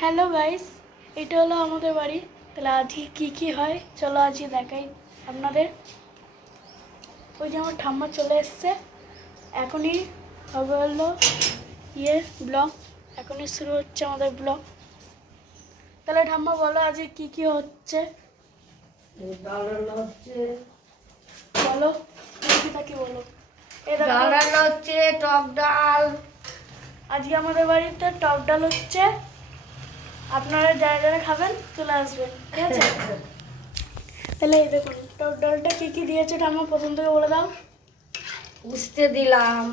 Hello guys, এটা হলো আমাদের বাড়ি। তাহলে আজকে কী হয় চলো আজকে দেখাই আপনাদের। ওই যে আমার ঠাম্মা চলে এসছে, এখনই হবে হলো ব্লগ, এখনই শুরু হচ্ছে আমাদের ব্লগ। তাহলে ঠাম্মা বলো আজকে কী হচ্ছে, বলো কি বলো। ডাল রান্না হচ্ছে, টক ডাল। আজকে আমাদের বাড়িতে টক ডাল হচ্ছে, আপনারা যারা যারা খাবেন চলে আসবেন, ঠিক আছে? তাহলে এই দেখুন টক ডালটা কী দিয়েছে ঠাম্মা, প্রথম থেকে বলে দাও। উস্তে দিলাম,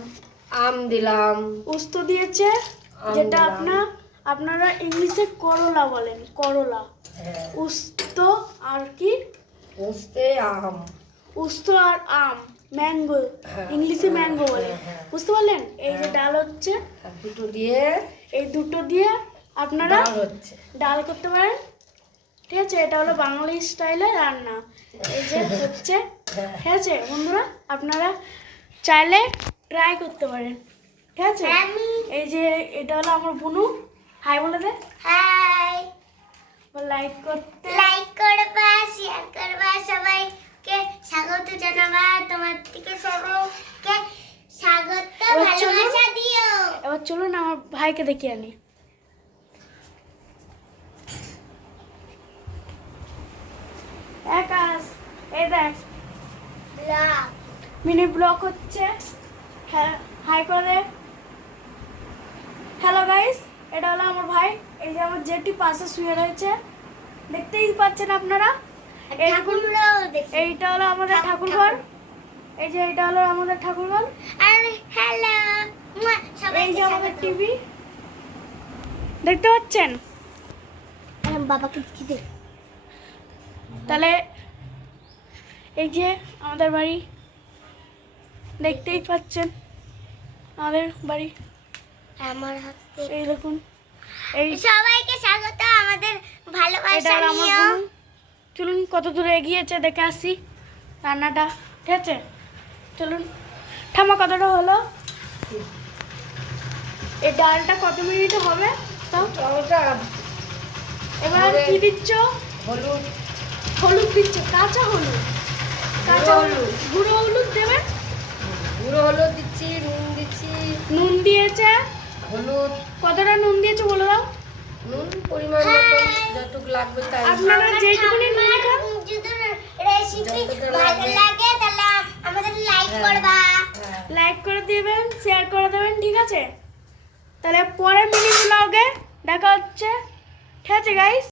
আম দিলাম। উস্ত দিয়েছে, যেটা আপনারা ইংলিশে করলা বলেন, করলা। উস্ত আর কি? উস্তে আম। উস্ত আর আম, ম্যাঙ্গো, ইংলিশে ম্যাঙ্গো বলে, বুঝতে পারলেন? এই যে ডাল হচ্ছে, এই দুটো দিয়ে আপনারা ডাল করতে পারেন, ঠিক আছে? এটা হলো বাঙালি স্টাইলে রান্না, এই যে হচ্ছে, ঠিক আছে বন্ধুরা? আপনারা চাইলে ট্রাই করতে পারেন, ঠিক আছে? এই যে এটা হলো আমার বুনু, হাই বলে দে। হাই, লাইক করতে, লাইক করবা, শেয়ার করবা, সবাইকে স্বাগত জানাবা, তোমার থেকে সবাইকে স্বাগত, ভালোবাসা দিও। এবার চলুন আমার ভাইকে দেখিয়ে আনি। আকাশ, এই দেখ ব্লগ মিনি ব্লগ হচ্ছে, হ্যাঁ হাই করে। হ্যালো গাইস, এটা হলো আমার ভাই, এই যে আমার জেঠি পাশে শুয়ে রয়েছে, দেখতেই পাচ্ছেন আপনারা। এইটা হলো আমাদের ঠাকুর ঘর, এই যে এটা হলো আমাদের ঠাকুর ঘর। আর হ্যালো এই যে আমাদের টিভি দেখতে পাচ্ছেন। বাবাকে কি দে। তাহলে এই যে আমাদের বাড়ি দেখতেই পাচ্ছেন, আমাদের বাড়ি আমার হাতে এই দেখুন। এই সবাইকে স্বাগত, আমাদের এটা ভালোবাসা হলো আমার নিও। বোন। চলুন কত দূরে এগিয়েছে দেখে আসি রান্নাটা, ঠিক আছে? চলুন ঠাম্মা, কতটা হলো? এই ডালটা কত মিনিট হবে তাও? এবার কি দিচ্ছ? হলুদ। হলুদ দিচ্ছ, কাঁচা হলুদ, কাঁচা হলুদ, গুঁড়ো হলুদ দেবে। গুঁড়ো হলুদ দিচ্ছি, নুন দিচ্ছি। নুন দিয়েছে, হলুদ, কতটা নুন দিয়েছে বলে দাও। নুন পরিমাণ মতো যতটুকু লাগবে তাই। আপনারা যেটুকুনি নুন খান, যদি রেসিপি ভালো লাগে তাহলে আমাদের লাইক করবা। লাইক করে দিবেন, শেয়ার করে দেবেন, ঠিক আছে? তাহলে পরে মিনি ব্লগে দেখা হচ্ছে, ঠিক আছে গাইস?